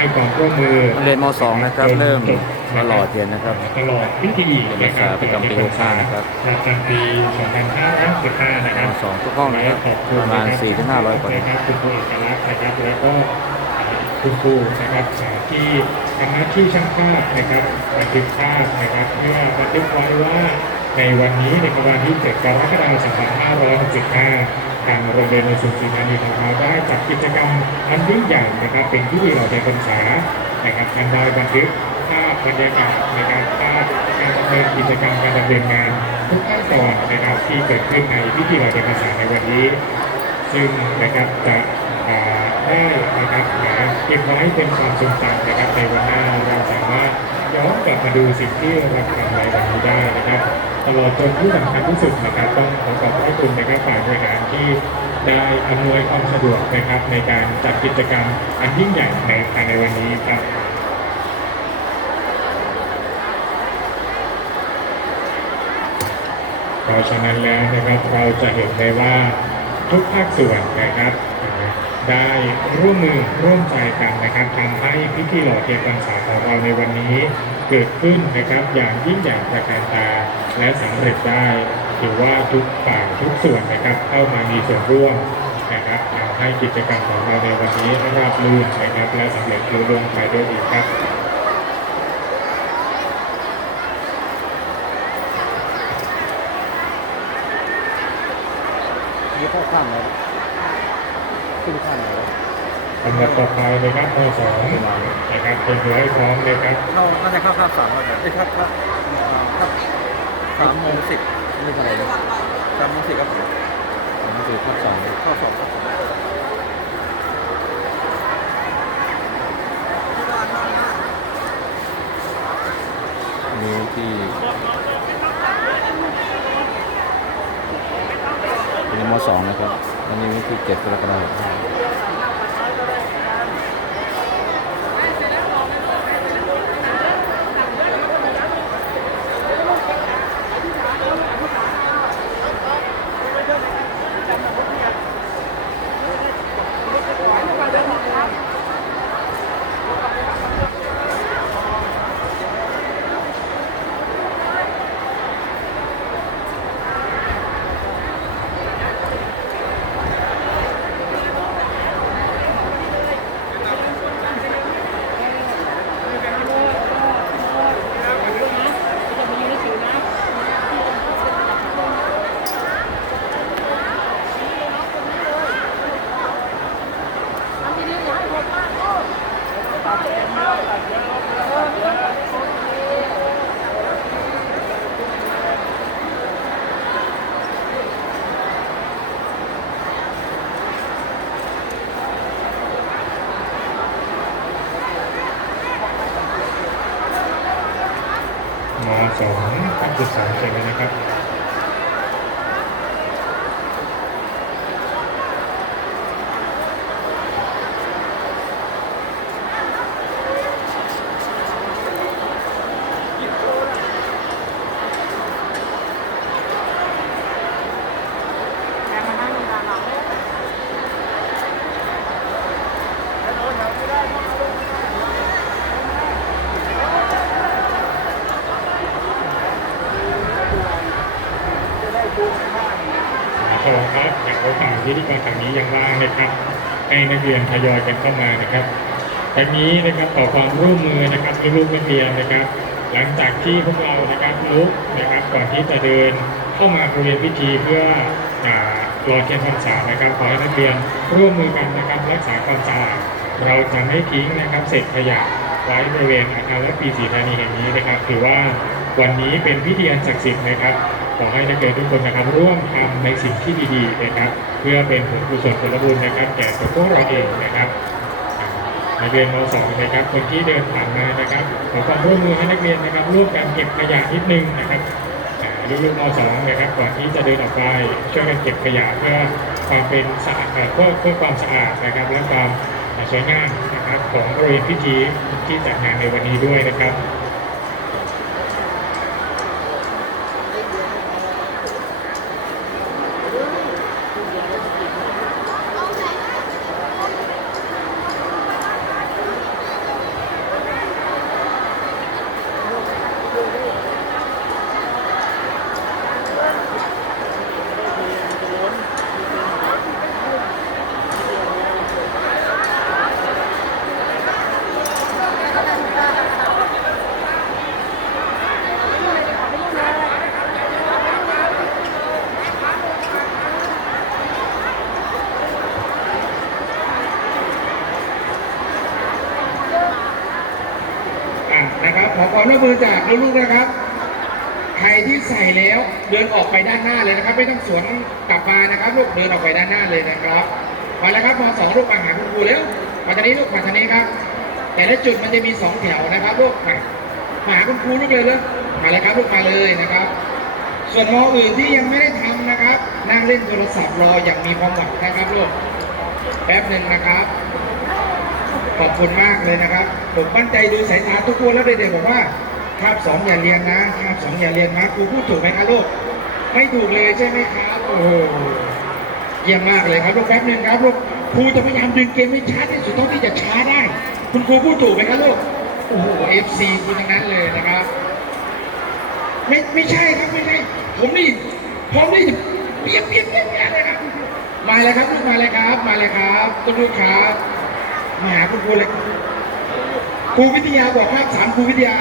ให้ความร่วมมือนักเรียนม .2 นะครับ เริ่มตลอดเรียนนะครับตลอดพิธีนะครับประจำปี65นะครับประจำปี2565นะครับม .2 ทุกห้องนะครับประมาณ4-500คนนะครับคุณครูเอกลักษณ์นะครับแล้วก็ คุณครูนะครับที่ทำหน้าที่ช่างภาพนะครับบันทึกภาพนะครับเพื่อบันทึกไว้ว่าในวันนี้ในวันที่7กรกฎาคม2565 ทางโรงเรียนในสุนทรีธานีของเราได้จัดกิจกรรมอันยิ่งใหญ่นะครับ เป็นที่เราในพรรษานะครับการได้บันทึกภาพบรรยากาศนะครับภาพการดำเนินกิจกรรมการดำเนินงานทุกขั้นตอนนะครับที่เกิดขึ้นในพิธีลอยกระทงพรรษาในวันนี้ ซึ่งนะครับจะ อ่าได้นะครับหาเก็บไว้เป็นความทรงจำนะครับในวันหน้าเราสามารถย้อนกลับมาดูสิ่งที่เราทำในวันนี้ได้นะครับตลอดจนที่สำคัญที่สุดนะครับต้องขอขอบพระคุณนะครับฝ่ายบริหารที่ได้อำนวยความสะดวกนะครับในการจัดกิจกรรมอันยิ่งใหญ่ในภายในวันนี้ครับเพราะฉะนั้นแล้วนะครับเราจะเห็นได้ว่าทุกภาคส่วนนะครับ ได้ร่วมมือร่วมใจกันนะครับทำให้พิธีหล่อเทียนพรรษาของเราในวันนี้เกิดขึ้นนะครับอย่างยิ่งใหญ่ประการตา และสำเร็จได้ถือว่าทุกฝ่ายทุกส่วนนะครับเข้ามามีส่วนร่วมนะครับทำให้กิจกรรมของเราในวันนี้ราบรื่นนะครับและสำเร็จรุ่ล่วงไปด้วยดีครับนี่เข้าข้างแล้ว ขึ้นข้างแล้วลำดับต่อไปนะครับข้อสองนะครับเป็นไว้พร้อมเลยครับเข้าน่าจะเข้าคาบสามครับไอ้ยครับครับครับสามโมงสิบนี่อะไรนะสามโมงสิบครับผมหนังสือข้อสองเข้าสอบครับผมนี้ที่ในม .2 นะครับ อันนี้วันที่7กรกฎ สองทับจุดสามเชิญเลยนะครับ ข อครับจากโอกาสที่ที่การทางนี้ยังว่างนะครับ ให้นักเรียนทยอยกันเข้ามานะครับทางนี้นะครับขอความร่วมมือนะครับลูกๆนักเรียนนะครับ หลังจากที่พวกเรานะครับลุกนะครับก่อนที่จะเดินเข้ามาบริเวณพิธีเพื่ออ่ารอเทียนพรรษานะครับขอให้นักเรียนร่วมมือกันนะครับรักษาความสะอาดเราจะไม่ทิ้งนะครับเศษขยะไว้บริเวณอาคารและปีสีธานีแห่งนี้นะครับถือว่า วันนี้เป็นพิธีอันศักดิ์สิทธิ์นะครับ ขอให้นักเรียนทุกคนนะครับร่วมทำในสิ่งที่ดีๆนะครับ เพื่อเป็นผลกุศลผลบุญนะครับแก่ตัวพวกเราเองนะครับนักเรียนม .2 นะครับ คนที่เดินผ่านมานะครับขอความร่วมมือให้นักเรียนนะครับร่วมกันเก็บขยะนิดนึงนะครับอ่าลูกๆม .2 นะครับก่อนที่จะเดินออกไปช่วยกันเก็บขยะเพื่อความเป็นสะอาดเอ่อเพื่อเพื่อความสะอาดนะครับ และความสวยงามนะครับของบริเวณพิธีที่จัดงานในวันนี้ด้วยนะครับ อ ความร่วมมือจากลูกๆนะครับ ใครที่ใส่แล้วเดินออกไปด้านหน้าเลยนะครับ ไม่ต้องสวนกลับมานะครับลูกเดินออกไปด้านหน้าเลยนะครับมาแล้วครับมสองลูกมาหาคุณครูแล้วมาทางนี้ลูกมาทางนี้ครับ แต่ละจุดมันจะมีสองแถวนะครับลูกมาหาคุณครูลูกเลยเลยมาเลยครับลูกมาเลยนะครับ ส่วนมออื่นที่ยังไม่ได้ทำนะครับ นั่งเล่นโทรศัพท์รออย่างมีความหวังนะครับลูกแป๊บหนึ่งนะครับ ขอบคุณมากเลยนะครับ ผมมั่นใจดูสายตาทุกคนแล้วเด็กๆบอกว่าคาบสองอย่าเรียนนะคาบสองอย่าเรียนนะครูพูดถูกไหมครับลูกไม่ถูกเลยใช่ไหมครับโอ้โหเยี่ยมมากเลยครับลูกแป๊บนึงครับลูกครูจะพยายามดึงเกมให้ช้าที่สุดเท่าที่จะช้าได้ คุณครูพูดถูกไหมครับลูกโอ้โหเอฟซีคุณทั้งนั้นเลยนะครับ ไม่ไม่ใช่ครับไม่ใช่ผมนี่ผมนี่เปียกเปียกเปียกเปียกเลยครับมาเลยครับลูกมาเลยครับ มาเลยครับคุณลูกครับ หาคุณครูเลยครูวิทยาบอกภาคสามครูวิทยา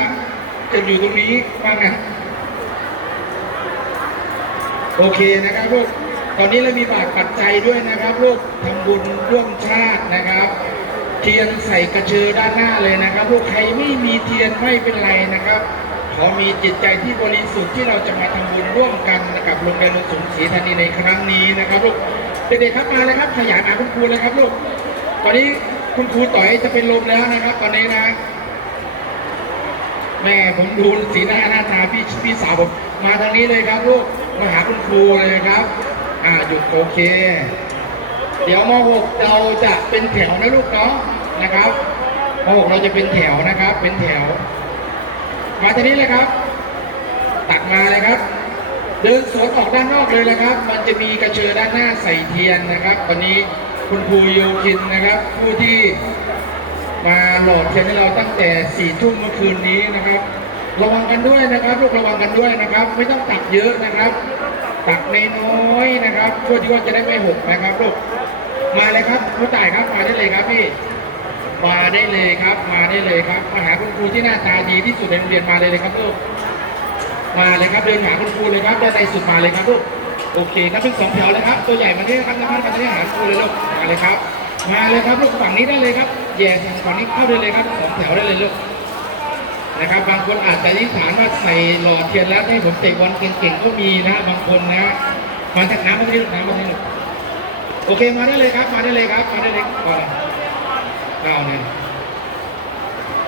จะอยู่ตรงนี้ว่าไงโอเคนะครับลูกตอนนี้เรามีบาทปัจจัยด้วยนะครับลูกทำบุญร่วมชาตินะครับ เทียนใส่กระเชือด้านหน้าเลยนะครับ ลูกใครไม่มีเทียนไม่เป็นไรนะครับ ขอมีจิตใจที่บริสุทธิ์ที่เราจะมาทำบุญร่วมกันกับโรงเรียนสุนศรีธานีในครั้งนี้นะครับลูกเด็กๆครับมาเลยครับขยายหาคุณครูเลยครับลูกตอนนี้ คุณครูต่อยจะเป็นลมแล้วนะครับ ตอนนี้นะแม่ผมดูสีหน้าหน้าตาพี่พี่สาวผมมาทางนี้เลยครับลูกมาหาคุณครูเลยครับ อ่าหยุดโอเค เดี๋ยวม .6 เราจะเป็นแถวนะลูกเนาะนะครับม .6 เราจะเป็นแถวนะครับ เป็นแถว มาทีนี้เลยครับ ตักมาเลยครับ เดินสวนออกด้านนอกเลยนะครับ มันจะมีกระเชอด้านหน้าใส่เทียนนะครับวันนี้ คุณครูโยคินนะครับ ผู้ที่มาหลอดเทียนให้เราตั้งแต่สี่ทุ่มเมื่อคืนนี้นะครับ ระวังกันด้วยนะครับลูกระวังกันด้วยนะครับ ไม่ต้องตักเยอะนะครับ ตักนน้อยนะครับเพื่อที่ว่าจะได้ไม่หกนะครับลูกมาเลยครับครูต่ายครับมาได้เลยครับพี่มาได้เลยครับ มาได้เลยครับมาหาคุณครูที่หน้าตาดีที่สุดในโรงเรียนมาเลยเลยครับลูกมาเลยครับเดินหาคุณครูเลยครับด้านในสุดมาเลยครับลูก โอเคครับเป็นสองแถวเลยครับ ตัวใหญ่มาที่ครับนะครับมาที่หาคุณครูเลยลูกมาเลยครับ มาเลยครับลูกฝั่งนี้ได้เลยครับแย่ฝั่งนี้เข้าได้เลยครับสองแถวได้เลยลูกนะครับบางคนอาจจะนิษฐานว่าใส่หล่อเทียนแล้วให้ผมเตะบอลเก่งๆก็มีนะบางคนนะมาจากน้ำมาที่ลูกน้ำมาที่ลูกโอเคมาได้เลยครับ มาได้เลยครับ มาได้เลยก่อนเอาเนี่ย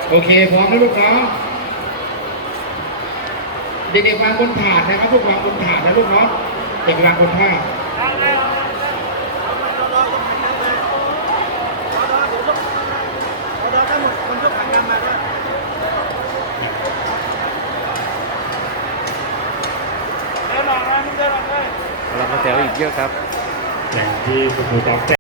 โอเคพร้อมนะลูกเนาะเด็กๆวางบนถาดนะครับลูกวางบนถาดนะลูกเนาะ เด็กวางบนถาดเราก็แถวอีกเยอะครับอย่างที่คุณครูต๊อก